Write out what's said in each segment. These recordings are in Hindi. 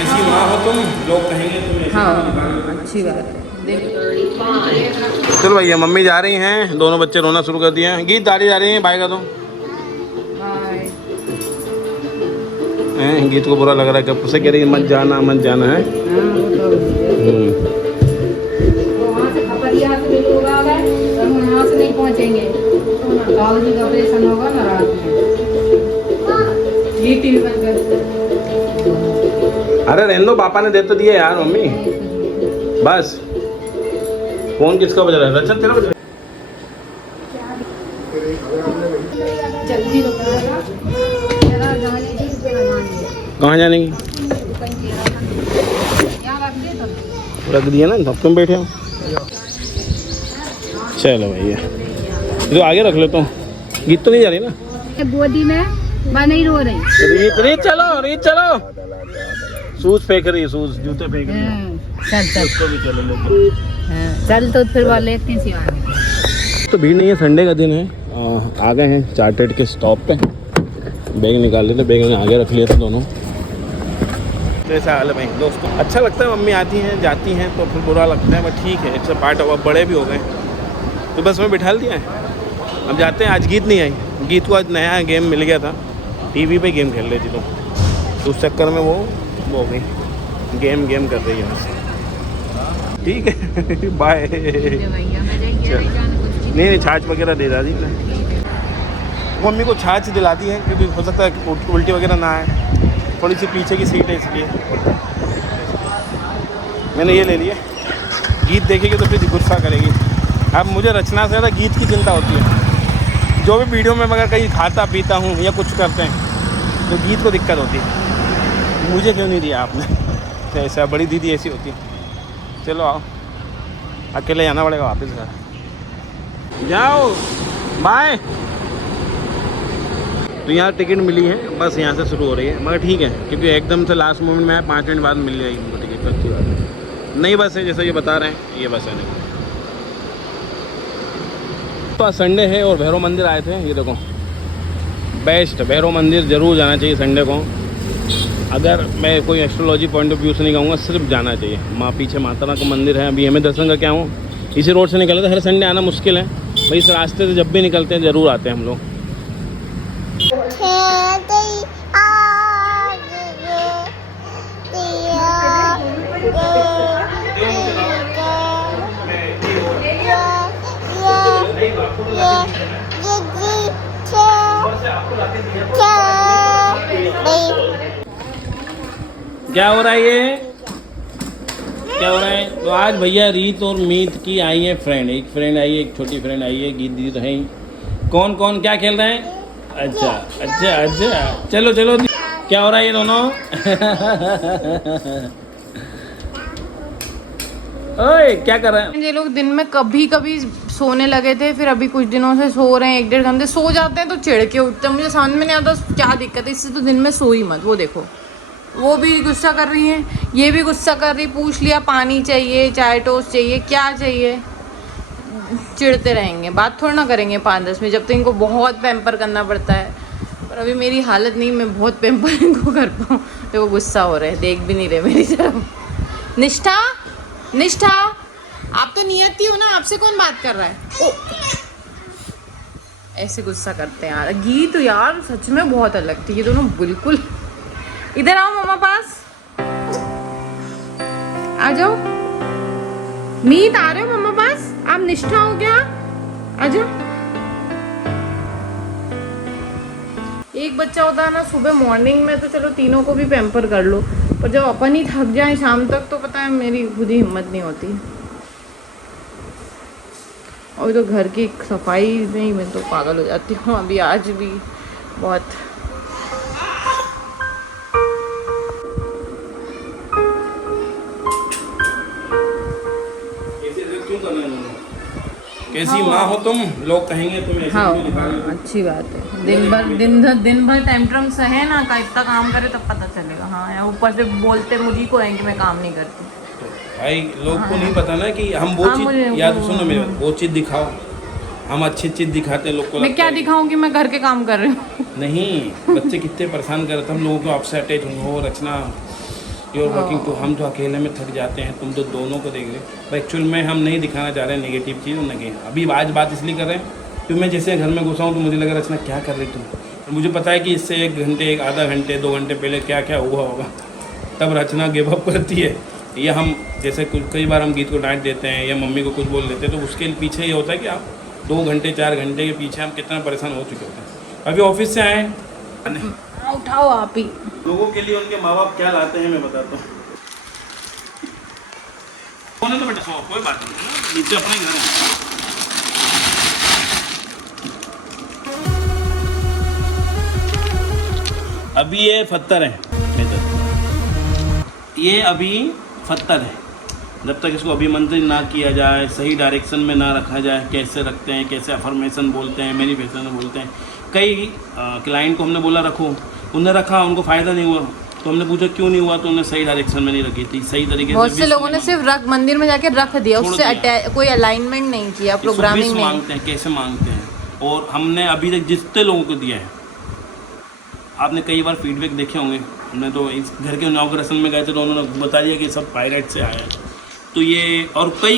कैसी माँ हो तुम, लोग कहेंगे तुम ऐसी। हाँ अच्छी बात है। चलो भैया, मम्मी जा रही हैं, दोनों बच्चे रोना शुरू कर दिए हैं। गीत दादी जा रही हैं, भाई का तो गीत को बुरा लग रहा है, कब से कह रही है मत जाना है। वहाँ से खपरिया से होगा, हम यहाँ से नहीं पहुँचेंगे तो दादाजी का ऑपरेशन होगा ना रात में। ये टीवी बंद कर। अरे रहने दो, पापा ने दे तो दिया यार मम्मी। बस फोन किसका बज रहा है? अच्छा तेरा बज रहा है। जल्दी कहाँ जाने की? रख दिया ना, सब तुम बैठे हो। चलो भैया, जो आगे रख लेता हूँ। गीत तो नहीं जा रही ना गोदी में? मैं नहीं रो रही। रीत चलो। शूज फेंक रही है, शूज जूते फेंक रही है। चल उसको भी चलो लेके। चल तो फिर वाले इतनी सी बात। तो भीड़ नहीं है, संडे का दिन है। आ गए हैं चार्टेड के स्टॉप पे। बैग निकाल लेते, बैग में आगे रख लिए थे दोनों। ऐसा हाल है भाई दोस्तों। अच्छा लगता है, मम्मी आती हैं जाती हैं तो फिर बुरा लगता है, बट ठीक है, इट्स अ पार्ट ऑफ। बड़े भी हो गए तो बस में बिठा दिया है। अब जाते हैं। आज गीत नहीं आई। गीत को आज नया गेम मिल गया था, टीवी पे गेम खेल रही थी तो उस चक्कर में वो हो गई, गेम कर रही है बस। ठीक है बाय। नहीं छाछ वगैरह दे दी ना, मम्मी को छाछ दिला दी है क्योंकि हो सकता है उल्टी वगैरह ना आए। थोड़ी सी पीछे की सीट है इसलिए मैंने ये ले लिया। गीत देखेगी तो फिर गुस्सा करेगी। अब मुझे रचना से ज़्यादा गीत की चिंता होती है। जो भी वीडियो में अगर कहीं खाता पीता हूँ या कुछ करते हैं तो गीत को दिक्कत होती है। मुझे क्यों नहीं दिया आपने? तो ऐसा बड़ी दीदी ऐसी होती है। चलो आओ, अकेले जाना पड़ेगा वापस घर। जाओ बाय। तो यहाँ टिकट मिली है, बस यहाँ से शुरू हो रही है, मगर ठीक है क्योंकि एकदम से लास्ट मोमेंट में 5 मिनट बाद मिल जाएगी उनको टिकट। अच्छी बात है। नई बस है जैसा ये बता रहे हैं, ये बस है नहीं। तो आज संडे है और भैरव मंदिर आए थे। ये देखो बेस्ट भैरव मंदिर ज़रूर जाना चाहिए संडे को। अगर मैं कोई एस्ट्रोलॉजी पॉइंट ऑफ व्यू से नहीं कहूँगा, सिर्फ जाना चाहिए। माँ पीछे माता रानी का मंदिर है, अभी हमें दर्शन करके आऊँ। इसी रोड से निकले थे, हर संडे आना मुश्किल है भाई। इस रास्ते से जब भी निकलते हैं ज़रूर आते हैं हम लोग। क्या हो रहा है ये? क्या हो रहा है? तो आज भैया रीत और मीत की आई है फ्रेंड। एक फ्रेंड आई है, एक छोटी फ्रेंड आई है। गीत दीदी तो है ही। कौन कौन क्या खेल रहे हैं? अच्छा चलो क्या हो रहा है ये दोनों? ओए क्या कर रहे हैं ये लोग? दिन में कभी कभी सोने लगे थे, फिर अभी कुछ दिनों से सो रहे हैं। 1-1.5 घंटे सो जाते हैं तो चिढ़ के उठते हैं। मुझे समझ में नहीं आता क्या दिक्कत है। इससे तो दिन में सो ही मत। वो देखो, वो भी गुस्सा कर रही है, ये भी गुस्सा कर रही। पूछ लिया पानी चाहिए, चाय टोस्ट चाहिए, क्या चाहिए। चिढ़ते रहेंगे, बात थोड़ा ना करेंगे 5-10 मिनट, जब तक इनको बहुत पैम्पर करना पड़ता है। पर अभी मेरी हालत नहीं, मैं बहुत पैम्पर इनको कर पाऊँ। तो वो गुस्सा हो रहे हैं, देख भी नहीं रहे मेरी तरफ। निष्ठा आप तो नियति हो ना, आपसे कौन बात कर रहा है? ओ ऐसे गुस्सा करते हैं यार। गीत यार सच में बहुत अलग थी, ये दोनों बिल्कुल। इधर आओ मम्मा पास, आ जाओ। मीत आ रहे हो मम्मा पास? आप निष्ठा हो क्या? आ जाओ। एक बच्चा होता है ना सुबह मॉर्निंग में तो चलो तीनों को भी पैम्पर कर लो, पर जब अपन ही थक जाए शाम तक तो पता है मेरी खुद ही हिम्मत नहीं होती। और तो घर की सफाई नहीं, मैं तो पागल हो जाती हूँ। अभी आज भी बहुत कैसी माँ हो तुम, लोग कहेंगे तुम ऐसी। हाँ अच्छी बात है। दिन भर टाइम सहे ना का, इतना काम करे तब पता चलेगा। हाँ ऊपर से बोलते मुझे को है कि मैं काम नहीं करती। भाई लोग को नहीं पता ना कि हम वो चीज, याद सुनो मेरे, वो चीज दिखाओ। हम अच्छी चीज दिखाते हैं लोग को। मैं क्या दिखाऊं कि मैं घर के काम कर रही हूँ? नहीं, बच्चे कितने परेशान कर रहे थे हम लोगों को। आपसे अटैच हो रचना, यू आर वर्किंग टू, हम तो अकेले में थक जाते हैं, तुम तो दोनों को देख रहे हो। पर एक्चुअल में हम नहीं दिखाना चाह रहे हैं नेगेटिव चीज़ नहीं। अभी आज बात इसलिए कर रहे हैं क्योंकि मैं जैसे घर में घुसा हूँ तो मुझे लगा रचना क्या कर रही तुम, तो मुझे पता है कि इससे 1 घंटे, आधा घंटे, 2 घंटे पहले क्या क्या हुआ होगा, तब रचना गिव अप करती है। या हम जैसे कई बार हम गीत को डांट देते हैं या मम्मी को कुछ बोल देते हैं, तो उसके पीछे ये होता है कि आप 2 घंटे 4 घंटे के पीछे हम कितना परेशान हो चुके होते हैं। अभी ऑफिस से आए, उठाओ आप ही। लोगों के लिए उनके माँ बाप क्या लाते हैं मैं बताता हूँ। तो बेटा सो, कोई बात नहीं, नीचे अपने घर है। अभी ये पत्थर है, ये अभी पत्थर है। जब तक इसको अभिमंत्रित ना किया जाए, सही डायरेक्शन में ना रखा जाए, कैसे रखते हैं, कैसे अफर्मेशन बोलते हैं, मैनिफेस्टेशन बोलते हैं। कई क्लाइंट को हमने बोला रखो, उन्होंने रखा, उनको फ़ायदा नहीं हुआ, तो हमने पूछा क्यों नहीं हुआ, तो उन्होंने सही डायरेक्शन में नहीं रखी थी, सही तरीके से। बहुत से लोगों ने सिर्फ रख मंदिर में जाके रख दिया, उससे कोई अलाइनमेंट नहीं किया, प्रोग्रामिंग नहीं। मांगते हैं, कैसे मांगते हैं। और हमने अभी तक जितने लोगों को दिया है, आपने कई बार फीडबैक देखे होंगे, हमने तो इस घर के इनॉग्रेशन में गए थे तो उन्होंने बता दिया कि सब पायरेट से आए हैं। तो ये और कई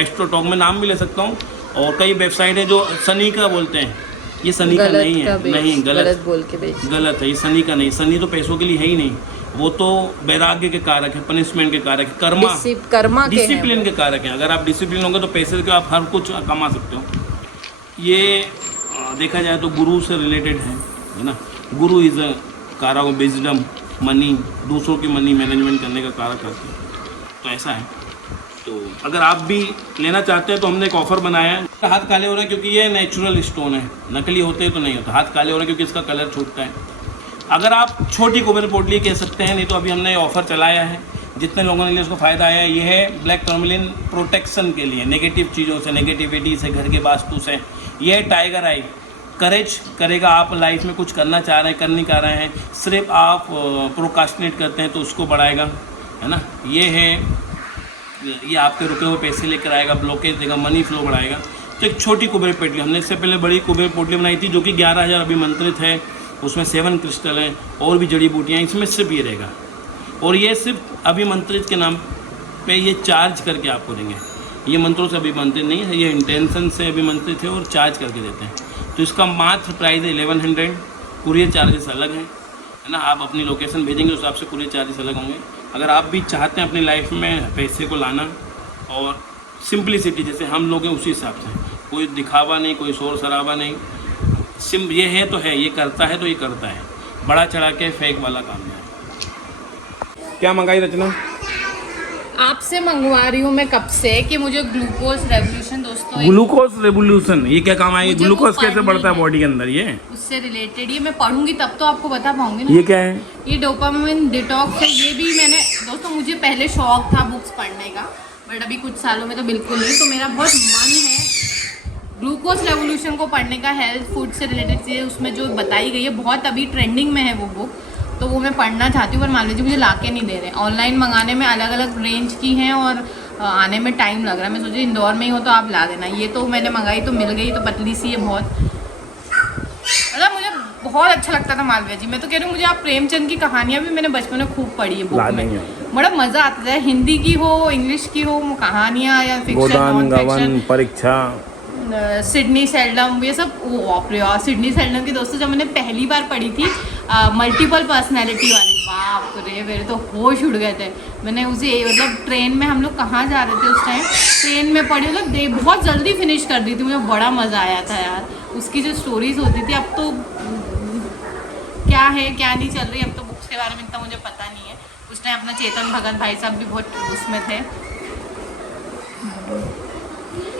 एस्ट्रोटॉक में नाम भी ले सकता हूँ, और कई वेबसाइट है जो शनि का बोलते हैं, ये शनि का नहीं है, नहीं गलत बोल के गलत है, ये शनि का नहीं। शनि तो पैसों के लिए है ही नहीं, वो तो वैराग्य के कारक है, पनिशमेंट के कारक है, कर्मा डिसिप्लिन के कारक है। अगर आप डिसिप्लिन होंगे तो पैसे के आप हर कुछ कमा सकते हो। ये देखा जाए तो गुरु से रिलेटेड है ना। गुरु इज अ कारक ऑफ विजडम, मनी, दूसरों की मनी मैनेजमेंट करने का कारक करते हैं। तो ऐसा है। तो अगर आप भी लेना चाहते हैं तो हमने एक ऑफ़र बनाया है। हाथ काले हो रहे हैं क्योंकि ये नेचुरल स्टोन है, नकली होते हैं तो नहीं होता। हाथ काले हो रहे हैं क्योंकि इसका कलर छूटता है। अगर आप छोटी कुबेर पोटली कह सकते हैं, नहीं तो अभी हमने ऑफ़र चलाया है, जितने लोगों ने इसको फ़ायदा आया है। ये है ब्लैक टर्मलिन प्रोटेक्शन के लिए, नेगेटिव चीज़ों से, नेगेटिविटी से, घर के वास्तु से। ये है टाइगर आई, करेज करेगा। आप लाइफ में कुछ करना चाह रहे हैं, कर नहीं कर रहे हैं, सिर्फ आप प्रोकास्टिनेट करते हैं तो उसको बढ़ाएगा, है ना। ये है, ये आपके रुके हुए पैसे लेकर आएगा, ब्लॉकेज देगा, मनी फ्लो बढ़ाएगा। तो एक छोटी कुबेर पोटली, हमने इससे पहले बड़ी कुबेर पोटली बनाई थी जो कि 11,000 अभिमंत्रित है, उसमें 7 क्रिस्टल हैं और भी जड़ी बूटियाँ, इसमें सिर्फ ये रहेगा। और ये सिर्फ अभिमंत्रित के नाम पे ये चार्ज करके आपको देंगे। ये मंत्रों से अभिमंत्रित नहीं है, ये इंटेंशन से अभिमंत्रित है और चार्ज करके देते हैं। तो इसका मात्र प्राइस है 1100। कुरियर चार्जेस अलग हैं, है ना। आप अपनी लोकेशन भेजेंगे उस हिसाब से कुरियर चार्जेस अलग होंगे। अगर आप भी चाहते हैं अपनी लाइफ में पैसे को लाना और सिंपलिसिटी जैसे हम लोग हैं उसी हिसाब से, कोई दिखावा नहीं, कोई शोर शराबा नहीं, ये है तो है, ये करता है तो ये करता है, बड़ा चढ़ा के फेक वाला काम है। क्या मंगाई रचना? आपसे मंगवा रही हूँ मैं कब से कि मुझे ग्लूकोज रेवोल्यूशन, दोस्तों ग्लूकोज रेवोल्यूशन, ये क्या काम आएगी? ग्लूकोज कैसे बढ़ता है बॉडी के अंदर? ये उससे रिलेटेड, ये मैं पढ़ूंगी तब तो आपको बता पाऊंगी ना। ये क्या है? ये डोपामाइन डिटॉक्स है। ये भी मैंने, दोस्तों मुझे पहले शौक था बुक्स पढ़ने का, बट अभी कुछ सालों में तो बिल्कुल नहीं। तो मेरा बहुत मन है ग्लूकोज रेवोल्यूशन को पढ़ने का, हेल्थ फूड से रिलेटेड चीज़ें उसमें जो बताई गई है, बहुत अभी ट्रेंडिंग में है वो बुक, तो वो मैं पढ़ना चाहती हूँ। पर मान लीजिए मुझे लाके नहीं दे रहे, ऑनलाइन मंगाने में अलग अलग रेंज की हैं और आने में टाइम लग रहा है। मैं सोची इंदौर में ही हो तो आप ला देना। ये तो मैंने मंगाई तो मिल गई, तो पतली सी है बहुत, मतलब मुझे बहुत अच्छा लगता था मालविया जी। मैं तो कह रही हूँ, मुझे आप प्रेमचंद की कहानियाँ भी मैंने बचपन में खूब पढ़ी है बुक में, बड़ा मज़ा आता है। हिंदी की हो, इंग्लिश की हो कहानियाँ या फिक्शन, नॉन फिक्शन, परीक्षा, सिडनी सेल्डम, ये सब। वो सिडनी सेल्डम की दोस्तों जब मैंने पहली बार पढ़ी थी मल्टीपल पर्सनैलिटी वाली, बाप रे मेरे तो होश उड़ गए थे। मैंने उसे मतलब ट्रेन में, हम लोग कहाँ जा रहे थे उस टाइम, ट्रेन में पढ़ी, मतलब बहुत जल्दी फिनिश कर दी थी। मुझे बड़ा मज़ा आया था यार, उसकी जो स्टोरीज होती थी। अब तो क्या है क्या नहीं चल रही, अब तो बुक्स के बारे में इतना मुझे पता नहीं है। उस टाइम अपना चेतन भगत भाई साहब भी बहुत उसमें थे।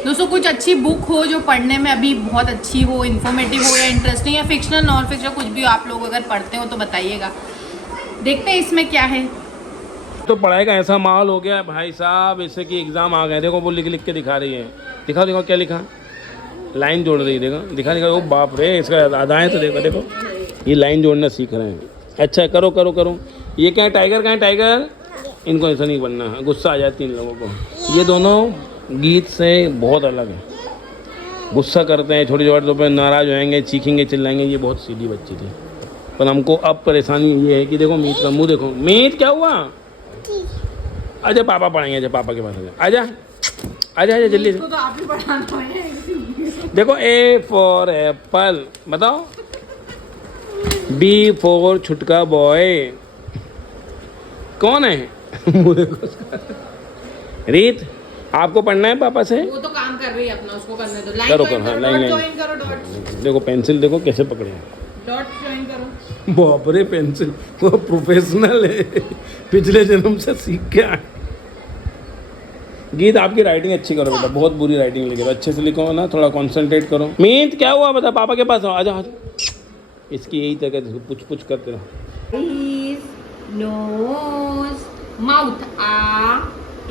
दोस्तों कुछ अच्छी बुक हो जो पढ़ने में अभी बहुत अच्छी हो, इन्फॉर्मेटिव हो या इंटरेस्टिंग या फिक्शनल, नॉन फिक्शनल, कुछ भी आप लोग अगर पढ़ते हो तो बताइएगा। देखते हैं इसमें क्या है। तो पढ़ाई का ऐसा माहौल हो गया है भाई साहब, इससे कि एग्ज़ाम आ गए। देखो वो लिख लिख के दिखा रही है, दिखाओ दिखाओ क्या लिखा, लाइन जोड़ रही है, देखो दिखा दिखा। ओ बाप रे, इसका आदाएँ तो देखो देखो, ये लाइन जोड़ना सीख रहे हैं। अच्छा करो करो करो। ये क्या है, टाइगर का है? टाइगर, इनको ऐसा नहीं बनना है, गुस्सा आ जाती है इन लोगों को। ये दोनों गीत से बहुत अलग है, गुस्सा करते हैं, छोटी छोटी बातों पर नाराज़ होएंगे, चीखेंगे, चिल्लाएंगे। ये बहुत सीधी बच्ची थी, पर हमको अब परेशानी ये है कि देखो मीत का मुंह देखो। मीत क्या हुआ? आजा पापा पढ़ाएंगे, आजा पापा के पास आजा, आजा आजा जल्दी। इसको तो आप ही पढ़ाना है। देखो ए फॉर एप्पल बताओ, बी फॉर छुटका बॉय। कौन है? मुंह देखो उसका। रीत आपको पढ़ना है पापा से? वो तो काम कर रही है अपना, उसको करने दो। लाइन करो, ज्वाइन हाँ, करो, लाइन, डॉट लाइन। ज्वाइन करो, डॉट देखो पेंसिल देखो कैसे पकड़े हैं। डॉट ज्वाइन करो। बाप रे पेंसिल, वो प्रोफेशनल है, पिछले जन्म से सीख के आए। गीत आपकी राइटिंग अच्छी करो बेटा, बहुत बुरी राइटिंग लिखे, अच्छे से लिखो ना, थोड़ा कंसंट्रेट करो। मीत क्या हुआ बता, पापा के पास आओ, आजा आजा। इसकी यही तरीका, पुछ पुछ करते रहो। Nose, mouth, ah,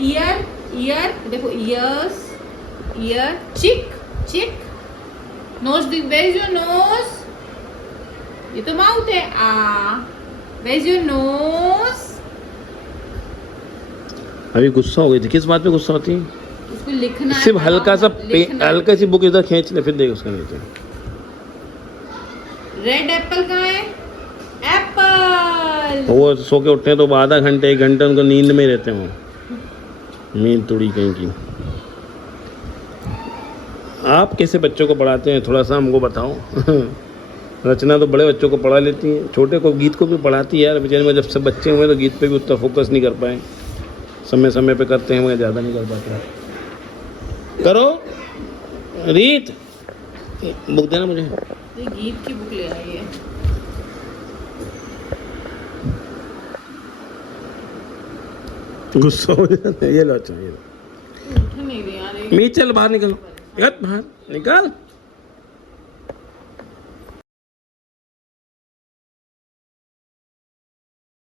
ear, ear देखो, ears, ear, cheek, cheek, nose, where is your nose? ये तो माउथ है। Ah, where is your nose? अभी गुस्सा हो गई थी, किस बात पे गुस्सा होती है? इसको लिखना है, सिर्फ हल्का सा लिखना है। हल्का सी बुक इधर खींच ले, फिर देख उसका नीचे। रेड एप्पल कहाँ है? एप्पल। वो सो के उठते हैं तो आधा घंटे 1 घंटे उनको नींद में रहते हैं, नींद तोड़ी कहीं की। आप कैसे बच्चों को पढ़ाते हैं थोड़ा सा हमको बताओ। रचना तो बड़े बच्चों को पढ़ा लेती है, छोटे को गीत को भी पढ़ाती है यार। बेचारे में जब सब बच्चे हुए तो गीत पे भी उतना फोकस नहीं कर पाए, समय समय पे करते हैं, मैं ज़्यादा नहीं कर पाता। करो रीत, बुक देना मुझे। ये गीत की बुक ले आई है। गुस्सा हो जाता है। ये लो, अच्छा ये लो। उठ नहीं रही यार ये। मीत चल बाहर निकलो, बाहर निकाल।